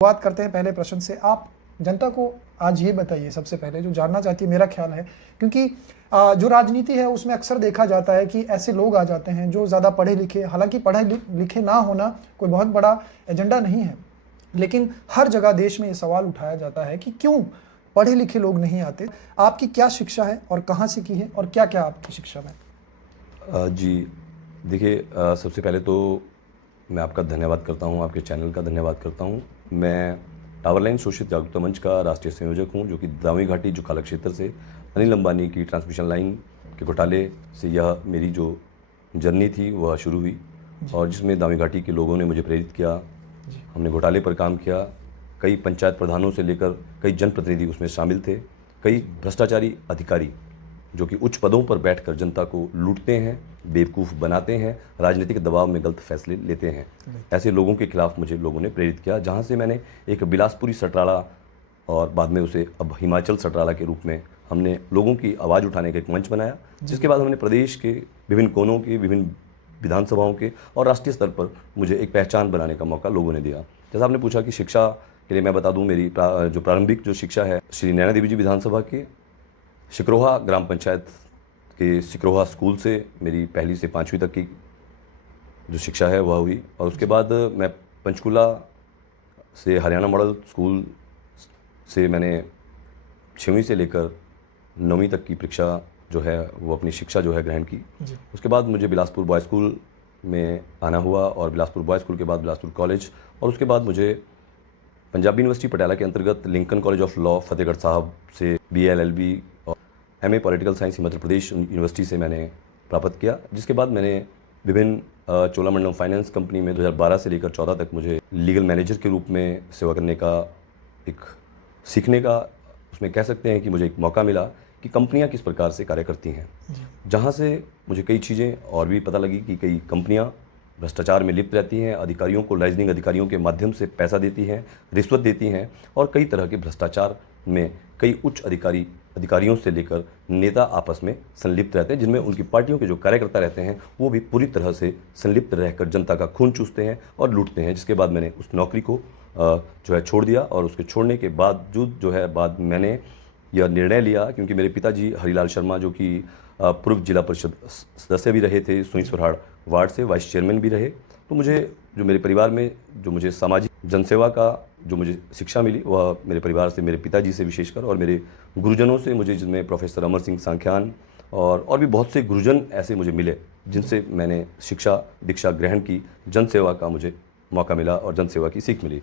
बात करते हैं पहले प्रश्न से। आप जनता को आज ये बताइए, सबसे पहले जो जानना चाहती है, मेरा ख्याल है क्योंकि जो राजनीति है उसमें अक्सर देखा जाता है कि ऐसे लोग आ जाते हैं जो ज़्यादा पढ़े लिखे, हालांकि पढ़े लिखे ना होना कोई बहुत बड़ा एजेंडा नहीं है, लेकिन हर जगह देश में ये सवाल उठाया जाता है कि क्यों पढ़े लिखे लोग नहीं आते। आपकी क्या शिक्षा है और कहाँ से की है और क्या क्या आपकी शिक्षा में? जी, देखिए, सबसे पहले तो मैं आपका धन्यवाद करता हूँ, आपके चैनल का धन्यवाद करता हूँ। मैं टावर लाइन शोषित जागरूकता मंच का राष्ट्रीय संयोजक हूँ, जो कि दामी घाटी जुकाला क्षेत्र से अनिल अंबानी की ट्रांसमिशन लाइन के घोटाले से यह मेरी जो जर्नी थी वह शुरू हुई, और जिसमें दामी घाटी के लोगों ने मुझे प्रेरित किया। हमने घोटाले पर काम किया। कई पंचायत प्रधानों से लेकर कई जनप्रतिनिधि उसमें शामिल थे। कई भ्रष्टाचारी अधिकारी जो कि उच्च पदों पर बैठकर जनता को लूटते हैं, बेवकूफ़ बनाते हैं, राजनीतिक दबाव में गलत फैसले लेते हैं। ऐसे लोगों के खिलाफ मुझे लोगों ने प्रेरित किया, जहां से मैंने एक बिलासपुरी सटराला और बाद में उसे अब हिमाचल सटराला के रूप में हमने लोगों की आवाज़ उठाने का एक मंच बनाया, जिसके बाद हमने प्रदेश के विभिन्न कोनों के, विभिन्न विधानसभाओं के और राष्ट्रीय स्तर पर मुझे एक पहचान बनाने का मौका लोगों ने दिया। जैसा आपने पूछा कि शिक्षा के लिए मैं बता दूं, मेरी जो प्रारंभिक जो शिक्षा है, श्री नैना देवी जी विधानसभा के सिकरोहा ग्राम पंचायत के सिकरोहा स्कूल से मेरी पहली से 5वीं तक की जो शिक्षा है वह हुई, और उसके बाद मैं पंचकुला से हरियाणा मॉडल स्कूल से मैंने 6वीं से लेकर 9वीं तक की परीक्षा जो है वो अपनी शिक्षा जो है ग्रहण की। उसके बाद मुझे बिलासपुर बॉय स्कूल में आना हुआ, और बिलासपुर बॉय स्कूल के बाद बिलासपुर कॉलेज, और उसके बाद मुझे पंजाबी यूनिवर्सिटी पटियाला के अंतर्गत Lincoln college of law Fatehgarh Sahib से BA LLB और MA political science Madhya Pradesh university से मैंने प्राप्त किया। जिसके बाद मैंने विभिन्न चोलामंडलम फाइनेंस कंपनी में 2012 से लेकर 14 तक मुझे लीगल मैनेजर के रूप में सेवा करने का, एक सीखने का, उसमें कह सकते हैं कि मुझे एक मौका मिला कि कंपनियां किस प्रकार से कार्य करती हैं, जहां से मुझे कई चीज़ें और भी पता लगी कि कई कंपनियां भ्रष्टाचार में लिप्त रहती हैं, अधिकारियों को लाइजनिंग अधिकारियों के माध्यम से पैसा देती हैं, रिश्वत देती हैं, और कई तरह के भ्रष्टाचार में कई उच्च अधिकारियों से लेकर नेता आपस में संलिप्त रहते हैं, जिनमें उनकी पार्टियों के जो कार्यकर्ता रहते हैं वो भी पूरी तरह से संलिप्त रहकर जनता का खून चूसते हैं और लूटते हैं। जिसके बाद मैंने उस नौकरी को जो है छोड़ दिया, और उसके छोड़ने के बावजूद जो है बाद मैंने यह निर्णय लिया, क्योंकि मेरे पिताजी हरिलाल शर्मा जो कि पूर्व जिला परिषद सदस्य भी रहे थे, सुई सुरहाड़ वार्ड से वाइस चेयरमैन भी रहे, तो मुझे जो मेरे परिवार में जो मुझे सामाजिक जनसेवा का जो मुझे शिक्षा मिली वह मेरे परिवार से, मेरे पिताजी से विशेषकर, और मेरे गुरुजनों से मुझे, जिनमें प्रोफेसर अमर सिंह सांख्यान और भी बहुत से गुरुजन ऐसे मुझे मिले, जिनसे मैंने शिक्षा दीक्षा ग्रहण की, जनसेवा का मुझे मौका मिला और जनसेवा की सीख मिली।